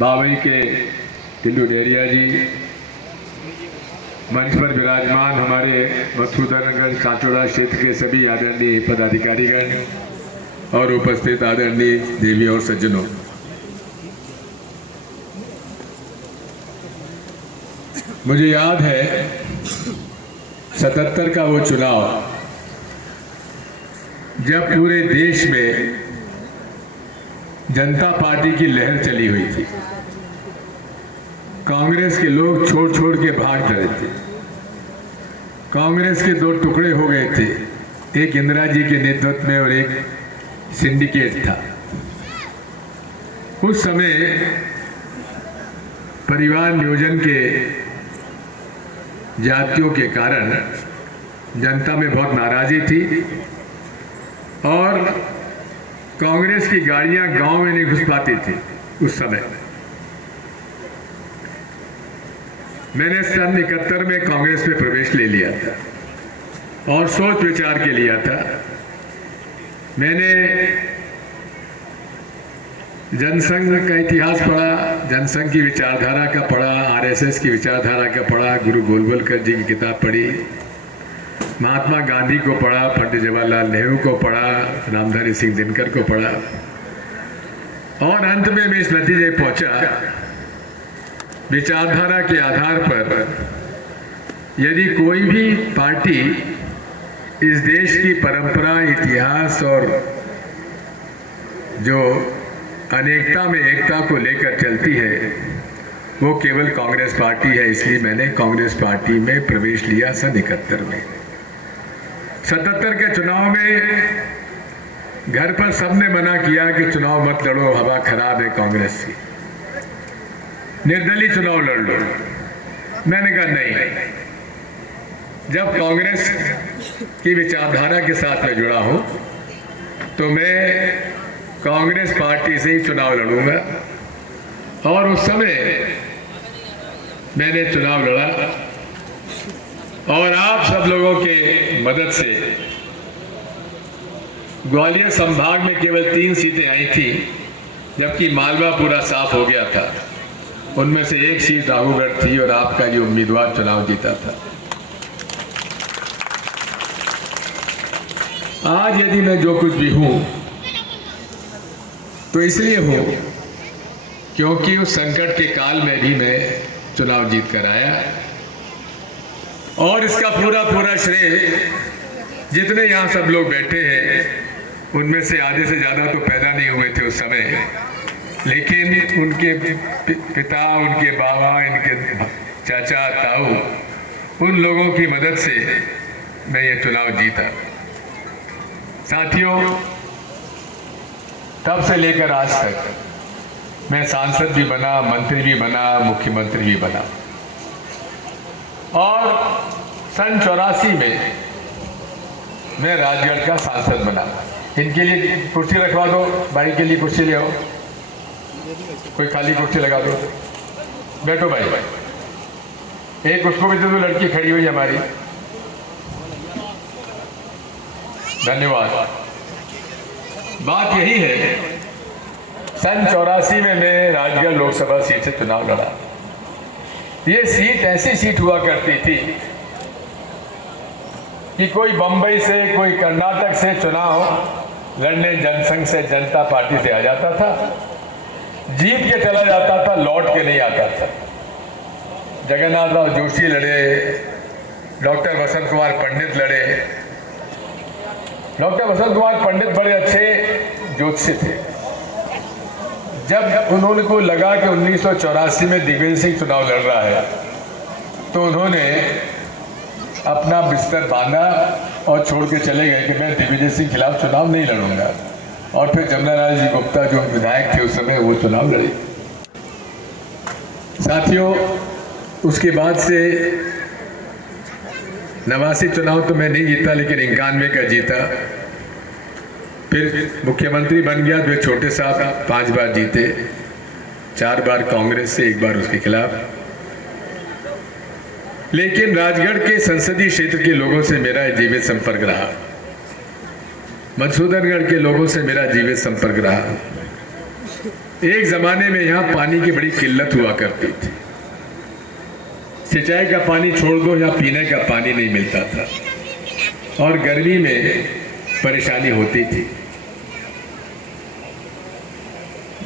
बावई के टिल्लू डेरिया जी, मंच पर विराजमान हमारे मधुसूदनगढ़ चांचौड़ा क्षेत्र के सभी आदरणीय पदाधिकारीगण और उपस्थित आदरणीय देवी और सज्जनों, मुझे याद है 77 का वो चुनाव जब पूरे देश में जनता पार्टी की लहर चली हुई थी। कांग्रेस के लोग छोड़ छोड़ के भाग रहे थे। कांग्रेस के दो टुकड़े हो गए थे, एक इंदिरा जी के नेतृत्व में और एक सिंडिकेट था। उस समय परिवार नियोजन के जातियों के कारण जनता में बहुत नाराजगी थी और कांग्रेस की गाड़ियां गांव में नहीं घुस पाती थी। उस समय मैंने सन 71 में कांग्रेस में प्रवेश ले लिया था और सोच विचार के लिया था। मैंने जनसंघ का इतिहास पढ़ा, जनसंघ की विचारधारा का पढ़ा, आरएसएस की विचारधारा का पढ़ा, गुरु गोलवलकर जी की किताब पढ़ी, महात्मा गांधी को पढ़ा, पंडित जवाहरलाल नेहरू को पढ़ा, रामधारी सिंह दिनकर को पढ़ा और अंत में मैं इस नतीजे पहुंचा, विचारधारा के आधार पर यदि कोई भी पार्टी इस देश की परंपरा, इतिहास और जो अनेकता में एकता को लेकर चलती है वो केवल कांग्रेस पार्टी है। इसलिए मैंने कांग्रेस पार्टी में प्रवेश लिया सन 71 में। 77 के चुनाव में घर पर सबने मना किया कि चुनाव मत लड़ो, हवा खराब है कांग्रेस की, निर्दलीय चुनाव लड़ लो। मैंने कहा नहीं, जब कांग्रेस की विचारधारा के साथ मैं जुड़ा हूं तो मैं कांग्रेस पार्टी से ही चुनाव लड़ूंगा। और उस समय मैंने चुनाव लड़ा और आप सब लोगों के मदद से ग्वालियर संभाग में केवल 3 सीटें आई थी, जबकि मालवा पूरा साफ हो गया था। उनमें से एक सीट राघोगढ़ थी और आपका जो उम्मीदवार चुनाव जीता था। आज यदि मैं जो कुछ भी हूं तो इसलिए हूं क्योंकि उस संकट के काल में भी मैं चुनाव जीत कर आया और इसका पूरा श्रेय जितने यहाँ सब लोग बैठे हैं उनमें से आधे से ज़्यादा तो पैदा नहीं हुए थे उस समय, लेकिन उनके पिता, उनके बाबा, इनके चाचा, ताऊ, उन लोगों की मदद से मैं ये चुनाव जीता। साथियों, तब से लेकर आज तक मैं सांसद भी बना, मंत्री भी बना, मुख्यमंत्री भी बना और सन 84 में मैं राजगढ़ का सांसद बना। इनके लिए कुर्सी रखवा दो, भाई के लिए कुर्सी ले आओ, कोई खाली कुर्सी लगा दो, बैठो भाई। एक उसको भी दे दो, लड़की खड़ी हुई हमारी। धन्यवाद। बात यही है, सन 84 में मैं राजगढ़ लोकसभा सीट से चुनाव लड़ा। ये सीट ऐसी सीट हुआ करती थी कि कोई बंबई से, कोई कर्नाटक से चुनाव लड़ने जनसंघ से, जनता पार्टी से आ जाता था, जीत के चला जाता था, लौट के नहीं आता था। जगन्नाथ राव जोशी लड़े, डॉक्टर वसंत कुमार पंडित लड़े। डॉक्टर वसंत कुमार पंडित बड़े अच्छे ज्योतिषी थे। जब उन्होंने को लगा कि 1984 में दिग्विजय सिंह चुनाव लड़ रहा है तो उन्होंने अपना बिस्तर बांधा और छोड़ के चले गए कि मैं दिग्विजय सिंह के खिलाफ चुनाव नहीं लड़ूंगा। और फिर जमनालाल जी गुप्ता जो विधायक थे उस समय, वो चुनाव लड़े। साथियों, उसके बाद से 89 चुनाव तो मैं नहीं जीता, लेकिन 91 का जीता। फिर मुख्यमंत्री बन गया, तो छोटे साहब 5 बार जीते, 4 बार कांग्रेस से, 1 बार उसके खिलाफ। लेकिन राजगढ़ के संसदीय क्षेत्र के लोगों से मेरा जीवित संपर्क रहा, मधुसूदनगढ़ के लोगों से मेरा जीवित संपर्क रहा। एक ज़माने में यहाँ पानी की बड़ी किल्लत हुआ करती थी। सिंचाई का पानी छोड़ दो, यहाँ पीने का पानी नहीं मिलता था और गर्मी में परेशानी होती थी।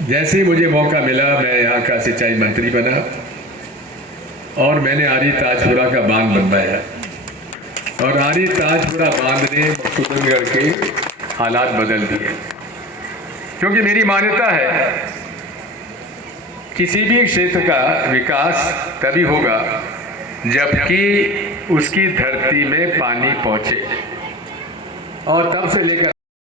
जैसे ही मुझे मौका मिला, मैं यहाँ का सिंचाई मंत्री बना और मैंने आरी ताजपुरा का बांध बनवाया और आरी ताजपुरा बांध ने मकसूदनगढ़ के हालात बदल दिए। क्योंकि मेरी मान्यता है किसी भी क्षेत्र का विकास तभी होगा जबकि उसकी धरती में पानी पहुंचे, और तब से लेकर